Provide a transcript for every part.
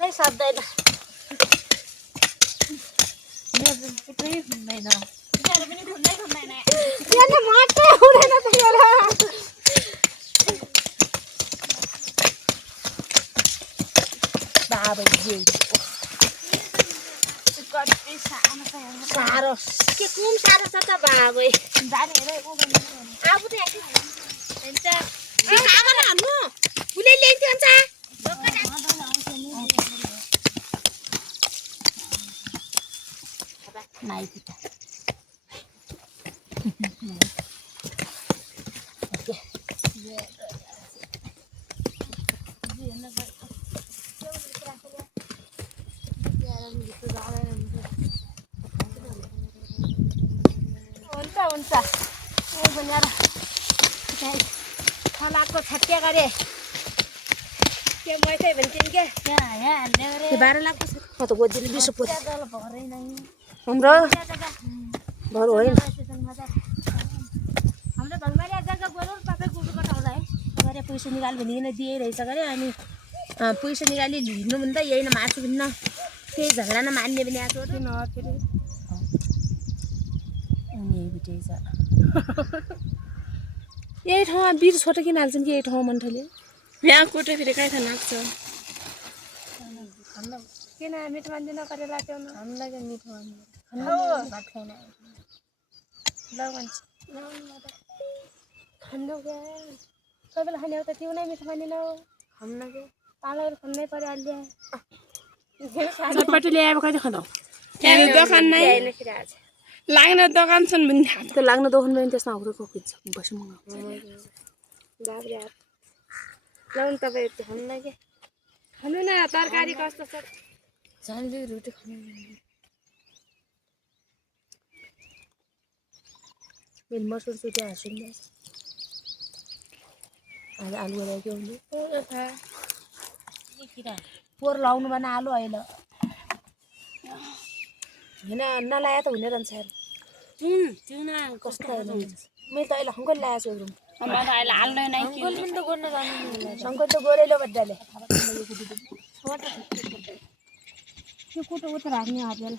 हातै सक्दैन पुरै हुँदैन पनि खुन्दैन यसले मात्रै हुँदैन त मेरो बाबै जे कति साह्रो के कुन साह्रो छ त बाबै जाने हेर आफू त हुन्छ आमा हान्नु फुलै ल्याइदियो हुन्छ नाइकी हुन्छ भनेर खलाको छट्या गरे के मैथै भन्छन् के 12 लाख म त गोजीले 20 पुरा हाम्रो भर होइन हाम्रो भलमारिया जग्गा गरौँ तपाईँ गुरु कटाउला है गरे पैसा निकाल भनिकन दिइरहेछ गरे अनि पैसा निकाली लिनु भने त यही न मार्छु भिन्न केही झगडा नमान्ने पनि आएको थियो न फेरि अनि बिटेछ यही ठाउँमा बिर छोटो किन हाल्छन् कि यही ठाउँमा मन्ठले यहाँ कोटे फेरि कहीँ थाहा लाग्छ किन मिठो मान्दिन करेला त्यो हामीलाई चाहिँ मिठो मान्दिन भात खाइन ल मान्छे खानु क्या सबैलाई खाने हो त त्यो नै मिठो मान्दिन खान्न के पालेर खानै पर्यो अहिले चटपटी ल्याएर कहिले खाँदा दोकान नै लाग्ने दोकान छन् भने त्यो लाग्ने दोकान पनि त्यसमा आउरेको खिच्छ बसौँ बाब्रे हात लाउनु तपाईँ यति खान्न के खानु न तरकारी कस्तो छ झन्डै रोटी खानु मेरो मसुर सुटी हाँस्छु नि आज आलु गरेर के हुन्छ पोहोर लाउनु भएन आलु अहिले होइन नलाया त हुने रहन्छ कस्तो मैले त अहिले हङ्कल ल्याएको छु हङ्कल पनि त गर्न जानु हङ्कल त गोरेलो बड्डाले त्यो कुटो उता राख्ने हातले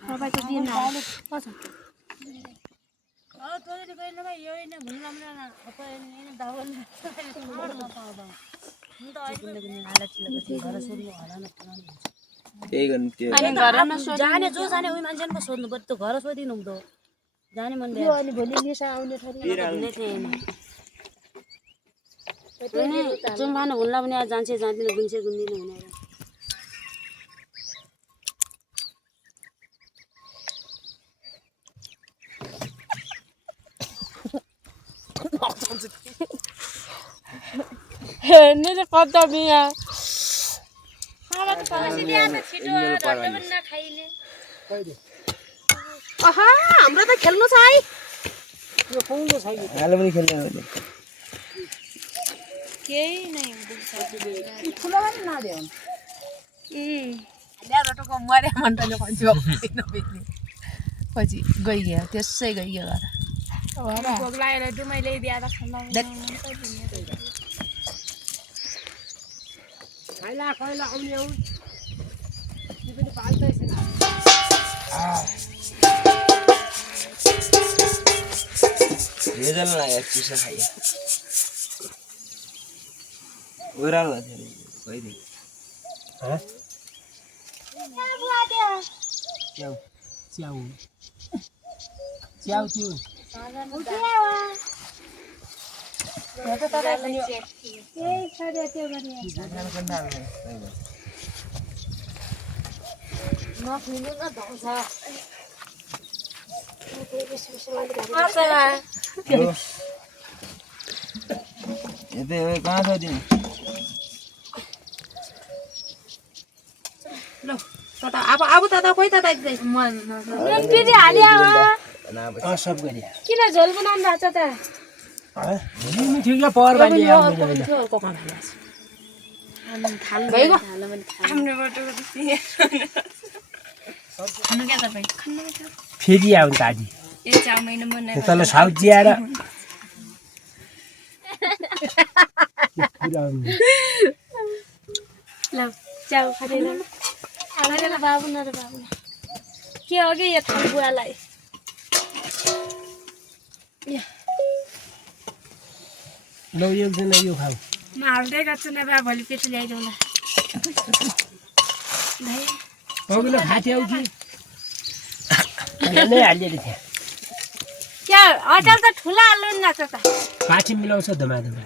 तपाईँको दिन कसो जाने जो जाने उही मान्छे पो सोध्नु पर्यो त घर सोधिनु हुँदो जाने मन अनि भोलि निसा आउने जुम्बानु हुन्ला भने जान्छ जाँदिन गुन्से गुन्दिन हुने हेर्ने त कता बिहा हाम्रो त खेल्नु छ है केही नै ठुलो पनि नदियो रोटोको मर्या मन्टले खन्थ्यो पछि गइगयो त्यसै गइगयो घर लगाएर डुमाइ ल्याइदिएर खैला खैला आउने हो पनि पाल्दैछ भेजल ना यार किसा खाइए ओरल ना तेरे कोई नहीं हैं क्या बुआ दे क्या चाउ चाउ क्यों उठिया वा ये तो तारा ये छाड़े त्यो गरिए न फिल्म न धौसा ये तो कहाँ था दिन लो तता अब तता कोही तता एकदम मन फेरि हाल्या सब गरिया किन झोल बनाउनु भएको छ त नि ठिकले पर बाली भइगयो फेरि आउँछ आदि यो चाउमिन मन तल साउजी आएर ल च्याउ खाँदैन बाबु न र बाबु के हो कि यो थाल बुवालाई लौ एकजना यो खाऊ म हाल्दै गर्छु न बा भोलि पछि ल्याइदिउँला अघिल्लो खाथ्यौ कि नै हालिदिएको थियो क्या अचार त ठुला हाल्नु न त काठी मिलाउँछ धमाधमा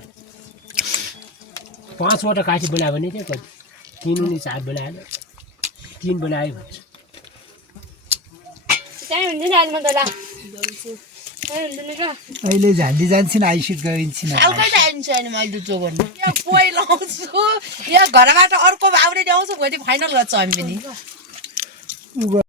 5 वटा काठी बनायो भने चाहिँ कति 3 उनी 4 बनायो 3 बनायो भन्छ चाहिँ हुन्छ नि आज म त ला अहिले झान्डी जान्छन् आइसिट गरिन्छन् अलगै आइन्छ अनि मैले जोगन यहाँ पोइ लाउँछु यहाँ घरबाट अर्को बाउले ल्याउँछु भोलि फाइनल गर्छ हामी पनि